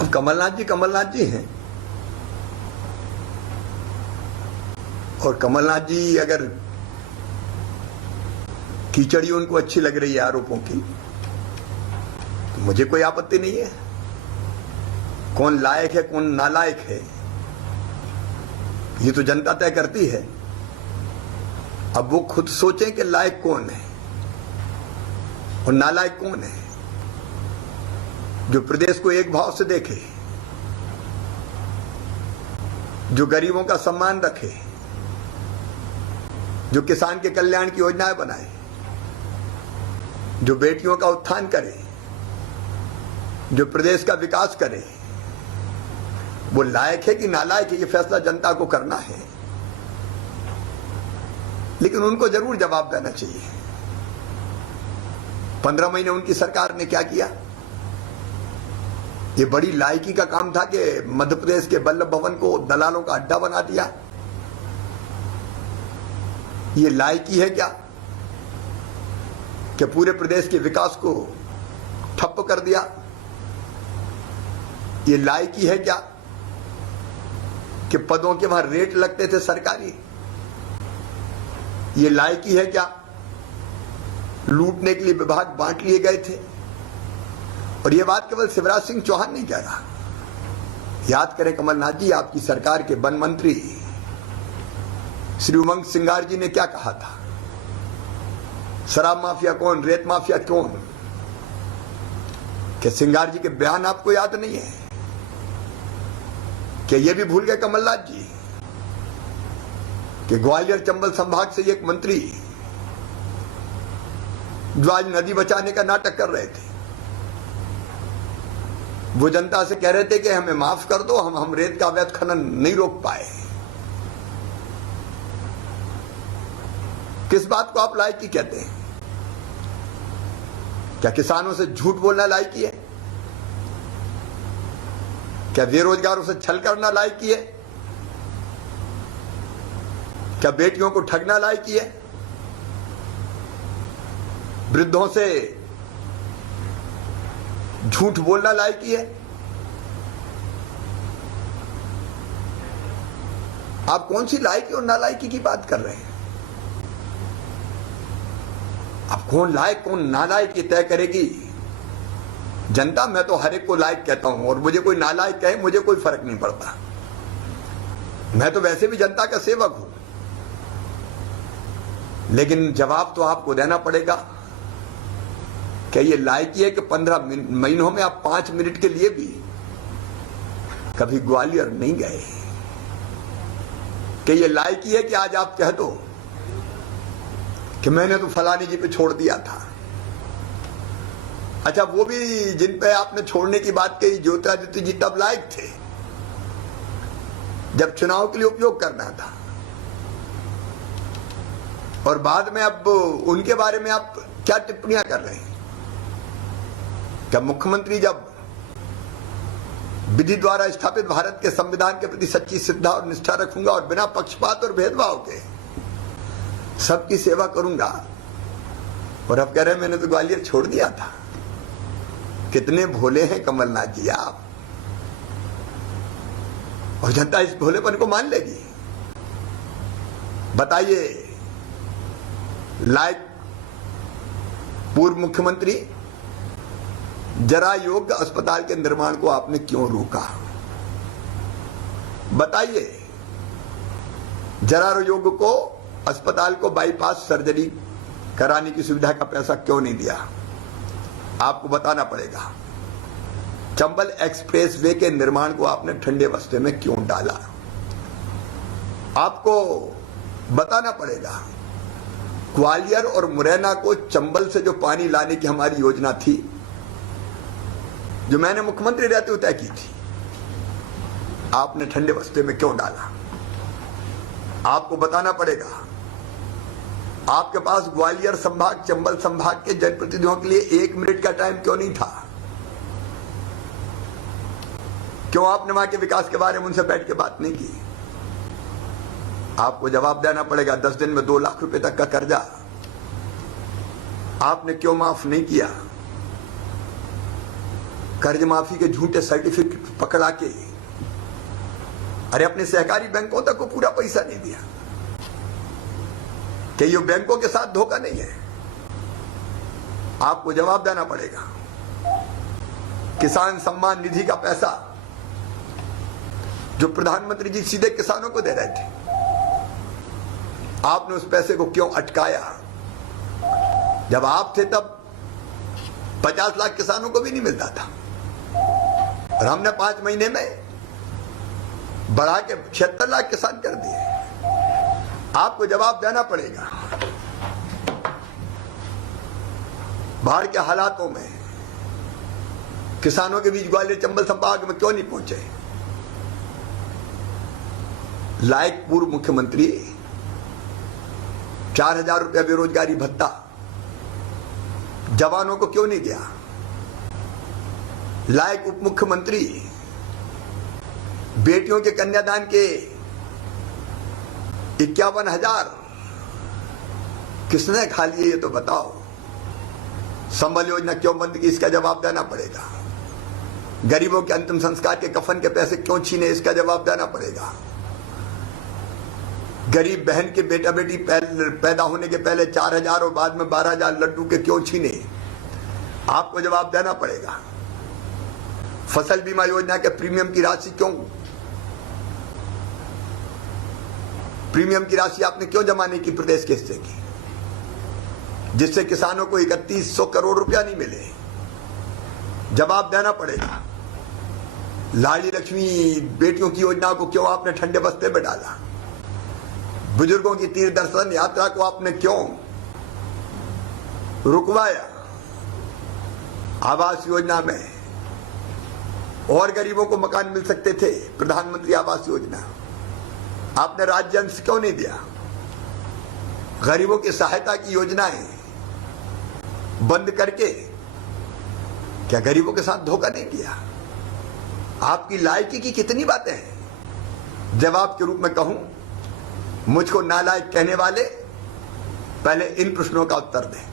अब कमलनाथ जी हैं, और कमलनाथ जी अगर कीचड़ी उनको अच्छी लग रही है आरोपों की, तो मुझे कोई आपत्ति नहीं है। कौन लायक है कौन नालायक है ये तो जनता तय करती है। अब वो खुद सोचें कि लायक कौन है और नालायक कौन है, जो प्रदेश को एक भाव से देखे, जो गरीबों का सम्मान रखे, जो किसान के कल्याण की योजनाएं बनाए, जो बेटियों का उत्थान करे, जो प्रदेश का विकास करे। वो लायक है कि नालायक है ये फैसला जनता को करना है, लेकिन उनको जरूर जवाब देना चाहिए। 15 महीने उनकी सरकार ने क्या किया? ये बड़ी लायकी का काम था कि मध्य प्रदेश के वल्लभ भवन को दलालों का अड्डा बना दिया। ये लायकी है क्या कि पूरे प्रदेश के विकास को ठप्प कर दिया? ये लायकी है क्या कि पदों के वहां रेट लगते थे सरकारी? ये लायकी है क्या लूटने के लिए विभाग बांट लिए गए थे? और ये बात केवल शिवराज सिंह चौहान नहीं कह रहा। याद करें कमलनाथ जी, आपकी सरकार के वन मंत्री श्री उमंग सिंगार जी ने क्या कहा था? शराब माफिया कौन, रेत माफिया कौन? क्या सिंगार जी के बयान आपको याद नहीं है? क्या ये भी भूल गए कमलनाथ जी कि ग्वालियर चंबल संभाग से एक मंत्री जो आज नदी बचाने का नाटक कर रहे थे, वो जनता से कह रहे थे कि हमें माफ कर दो, हम रेत का अवैध खनन नहीं रोक पाए। किस बात को आप लायकी कहते हैं? क्या किसानों से झूठ बोलना लायकी है? क्या बेरोजगारों से छल करना लायकी है? क्या बेटियों को ठगना लायकी है? वृद्धों से झूठ बोलना लायकी है? आप कौन सी लायकी और नालायकी की बात कर रहे हैं? अब कौन लायक कौन नालायक ये तय करेगी जनता। मैं तो हर एक को लायक कहता हूं, और मुझे कोई नालायक कहे मुझे कोई फर्क नहीं पड़ता। मैं तो वैसे भी जनता का सेवक हूं, लेकिन जवाब तो आपको देना पड़ेगा। क्या ये लायकी है कि 15 महीनों में आप 5 मिनट के लिए भी कभी ग्वालियर नहीं गए? क्या ये लायकी है कि आज आप कह दो कि मैंने तो फलानी जी पे छोड़ दिया था? अच्छा, वो भी जिन पे आपने छोड़ने की बात कही, ज्योतिरादित्य जी, तब लायक थे जब चुनाव के लिए उपयोग करना था, और बाद में अब उनके बारे में आप क्या टिप्पणियां कर रहे हैं? क्या मुख्यमंत्री जब विधि द्वारा स्थापित भारत के संविधान के प्रति सच्ची श्रद्धा और निष्ठा रखूंगा और बिना पक्षपात और भेदभाव के सबकी सेवा करूंगा, और अब कह रहे मैंने तो ग्वालियर छोड़ दिया था? कितने भोले हैं कमलनाथ जी आप, और जनता इस भोलेपन को मान लेगी? बताइए, लायक पूर्व मुख्यमंत्री, जरा योग्य अस्पताल के निर्माण को आपने क्यों रोका? बताइए, जरा योग्य को अस्पताल को बाईपास सर्जरी कराने की सुविधा का पैसा क्यों नहीं दिया? आपको बताना पड़ेगा। चंबल एक्सप्रेस वे के निर्माण को आपने ठंडे बस्ते में क्यों डाला? आपको बताना पड़ेगा। ग्वालियर और मुरैना को चंबल से जो पानी लाने की हमारी योजना थी, जो मैंने मुख्यमंत्री रहते हुए तय की थी, आपने ठंडे बस्ते में क्यों डाला? आपको बताना पड़ेगा। आपके पास ग्वालियर संभाग, चंबल संभाग के जनप्रतिनिधियों के लिए 1 मिनट का टाइम क्यों नहीं था? क्यों आपने वहां के विकास के बारे में उनसे बैठ के बात नहीं की? आपको जवाब देना पड़ेगा। 10 दिन में 2 लाख रुपए तक का कर्जा आपने क्यों माफ नहीं किया? कर्ज माफी के झूठे सर्टिफिकेट पकड़ा के अरे अपने सहकारी बैंकों तक को पूरा पैसा नहीं दिया। कि ये बैंकों के साथ धोखा नहीं है? आपको जवाब देना पड़ेगा। किसान सम्मान निधि का पैसा जो प्रधानमंत्री जी सीधे किसानों को दे रहे थे, आपने उस पैसे को क्यों अटकाया? जब आप थे तब 50 लाख किसानों को भी नहीं मिलता था और हमने 5 महीने में बढ़ा के 76 लाख किसान कर दिए। आपको जवाब देना पड़ेगा। बाढ़ के हालातों में किसानों के बीच ग्वालियर चंबल संभाग में क्यों नहीं पहुंचे? लायक पूर्व मुख्यमंत्री 4000 रुपया बेरोजगारी भत्ता जवानों को क्यों नहीं दिया? लायक उप मुख्यमंत्री बेटियों के कन्यादान के 51,000 किसने खा लिए? ये तो बताओ। संबल योजना क्यों बंद की? इसका जवाब देना पड़ेगा। गरीबों के अंतिम संस्कार के कफन के पैसे क्यों छीने? इसका जवाब देना पड़ेगा। गरीब बहन के बेटा बेटी पैदा होने के पहले 4,000 और बाद में 12,000 लड्डू के क्यों छीने? आपको जवाब देना पड़ेगा। फसल बीमा योजना के प्रीमियम की राशि आपने क्यों जमा नहीं की प्रदेश के हिस्से की, जिससे किसानों को 3100 करोड़ रुपया नहीं मिले? जवाब देना पड़ेगा। लाड़ी लक्ष्मी बेटियों की योजना को क्यों आपने ठंडे बस्ते में डाला? बुजुर्गों की तीर्थ दर्शन यात्रा को आपने क्यों रुकवाया? आवास योजना में और गरीबों को मकान मिल सकते थे। प्रधानमंत्री आवास योजना आपने राज्य अंश क्यों नहीं दिया? गरीबों की सहायता की योजनाएं बंद करके क्या गरीबों के साथ धोखा नहीं किया? आपकी लायकी की कितनी बातें हैं? जवाब के रूप में कहूं, मुझको नालायक कहने वाले पहले इन प्रश्नों का उत्तर दें।